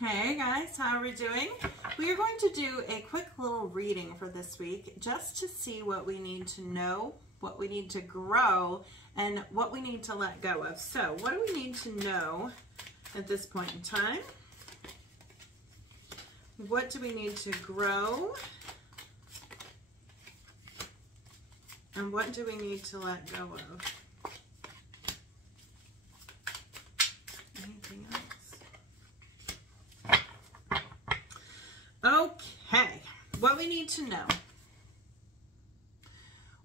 Hey guys, how are we doing? We are going to do a quick little reading for this week just to see what we need to know, what we need to grow, and what we need to let go of. So, what do we need to know at this point in time? What do we need to grow? And what do we need to let go of? Anything else? Okay, what we need to know.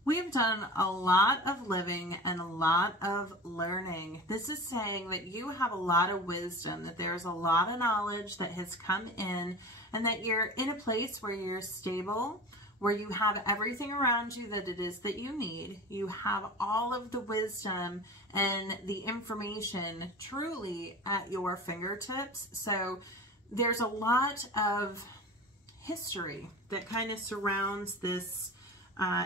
We have done a lot of living and a lot of learning. This is saying that you have a lot of wisdom, that there's a lot of knowledge that has come in, and that you're in a place where you're stable, where you have everything around you that it is that you need. You have all of the wisdom and the information truly at your fingertips. So there's a lot of history that kind of surrounds this.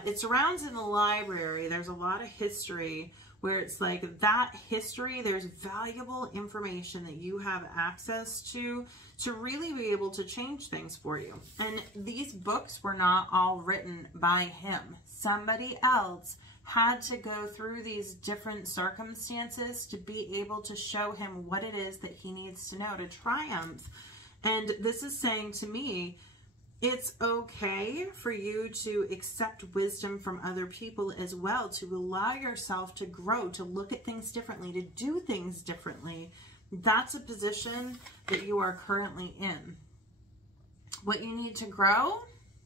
It surrounds in the library. There's a lot of history where it's like that history, there's valuable information that you have access to really be able to change things for you. And these books were not all written by him. Somebody else had to go through these different circumstances to be able to show him what it is that he needs to know to triumph. And this is saying to me, it's okay for you to accept wisdom from other people as well, to allow yourself to grow, to look at things differently, to do things differently. That's a position that you are currently in. What you need to grow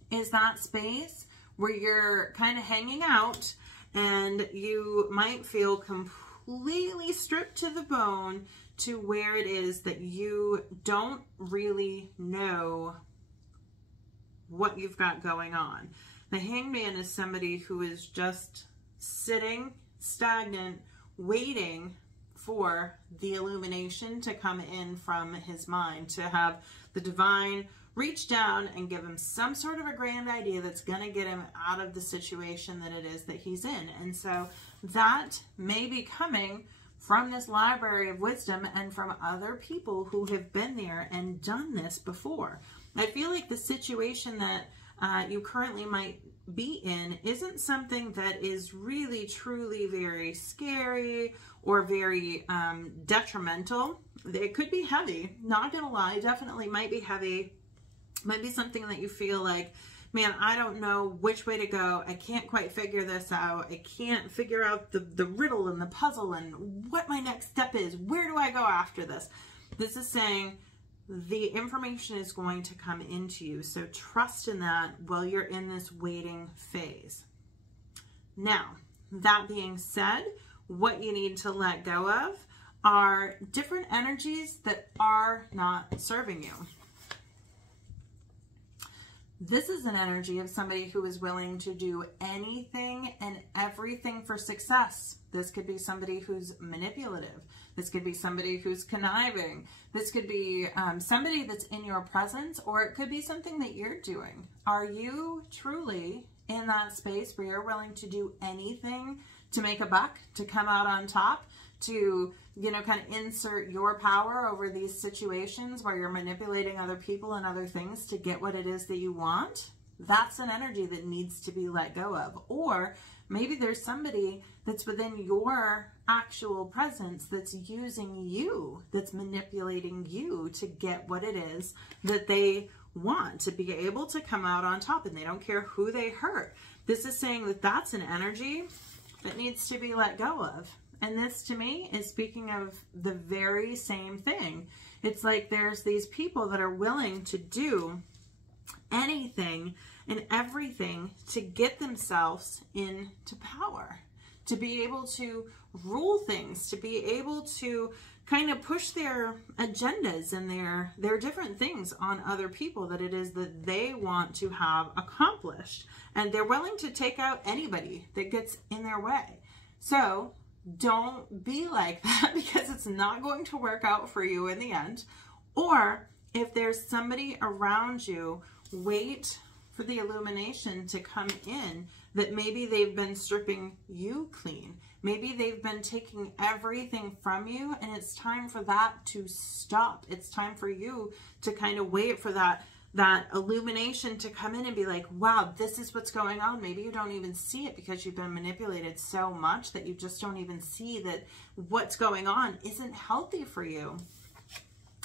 is that space where you're kind of hanging out and you might feel completely stripped to the bone to where it is that you don't really know what you've got going on. The hangman is somebody who is just sitting stagnant, waiting for the illumination to come in from his mind, to have the divine reach down and give him some sort of a grand idea that's going to get him out of the situation that it is that he's in. And so that may be coming from this library of wisdom and from other people who have been there and done this before. I feel like the situation that you currently might be in isn't something that is really, truly very scary or very detrimental. It could be heavy, not gonna lie, definitely might be heavy. Might be something that you feel like, man, I don't know which way to go. I can't quite figure this out. I can't figure out the riddle and the puzzle and what my next step is. Where do I go after this? This is saying the information is going to come into you. So trust in that while you're in this waiting phase. Now, that being said, what you need to let go of are different energies that are not serving you. This is an energy of somebody who is willing to do anything and everything for success. This could be somebody who's manipulative. This could be somebody who's conniving. This could be somebody that's in your presence, or it could be something that you're doing. Are you truly in that space where you're willing to do anything to make a buck, to come out on top, to, you know, kind of insert your power over these situations where you're manipulating other people and other things to get what it is that you want? That's an energy that needs to be let go of. Or maybe there's somebody that's within your actual presence that's using you, that's manipulating you to get what it is that they want, to be able to come out on top, and they don't care who they hurt. This is saying that that's an energy that needs to be let go of. And this to me is speaking of the very same thing. It's like there's these people that are willing to do anything and everything to get themselves into power, to be able to rule things, to be able to kind of push their agendas and their different things on other people that it is that they want to have accomplished. And they're willing to take out anybody that gets in their way. So don't be like that, because it's not going to work out for you in the end. Or if there's somebody around you, wait for the illumination to come in that maybe they've been stripping you clean. Maybe they've been taking everything from you, and it's time for that to stop. It's time for you to kind of wait for that illumination to come in and be like, wow, this is what's going on. Maybe you don't even see it because you've been manipulated so much that you just don't even see that what's going on isn't healthy for you.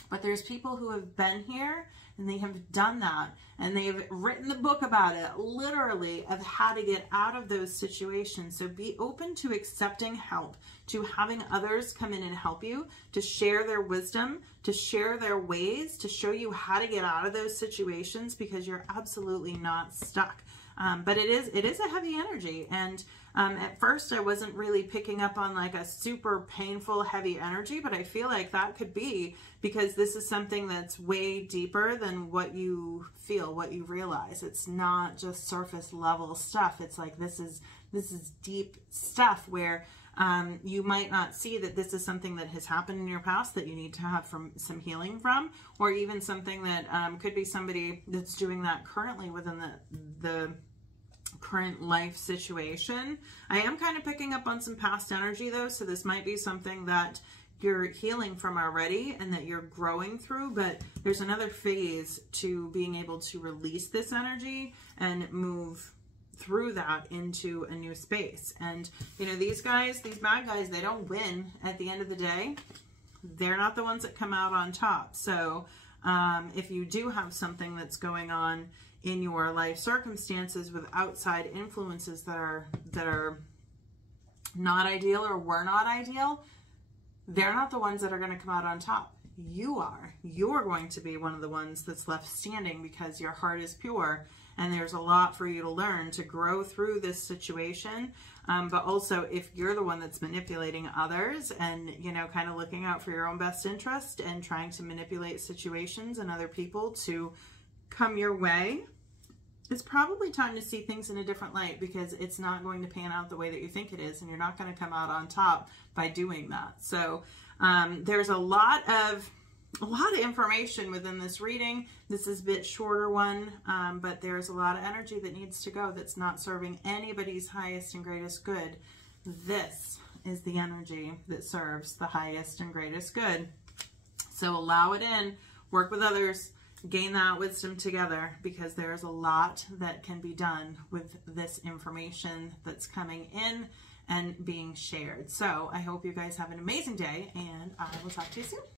But there's people who have been here and they have done that, and they've written the book about it, literally, of how to get out of those situations. So be open to accepting help, to having others come in and help you, to share their wisdom, to share their ways, to show you how to get out of those situations, because you're absolutely not stuck. But it is a heavy energy, and at first I wasn't really picking up on like a super painful heavy energy, but I feel like that could be because this is something that's way deeper than what you feel, what you realize. It's not just surface level stuff. It's like this is deep stuff where you might not see that this is something that has happened in your past that you need to have some healing from, or even something that could be somebody that's doing that currently within the current life situation. I am kind of picking up on some past energy though, so this might be something that you're healing from already and that you're growing through, but there's another phase to being able to release this energy and move through that into a new space. And you know, these guys, these bad guys, they don't win at the end of the day. They're not the ones that come out on top. So if you do have something that's going on in your life circumstances with outside influences that are not ideal or were not ideal, they're not the ones that are going to come out on top. You are. You're going to be one of the ones that's left standing because your heart is pure, and there's a lot for you to learn to grow through this situation. But also, if you're the one that's manipulating others and, you know, kind of looking out for your own best interest and trying to manipulate situations and other people to come your way, it's probably time to see things in a different light, because it's not going to pan out the way that you think it is, and you're not going to come out on top by doing that. So there's a lot of information within this reading. This is a bit shorter one, but there's a lot of energy that needs to go that's not serving anybody's highest and greatest good. This is the energy that serves the highest and greatest good. So allow it in, work with others, gain that wisdom together, because there's a lot that can be done with this information that's coming in and being shared. So I hope you guys have an amazing day, and I will talk to you soon.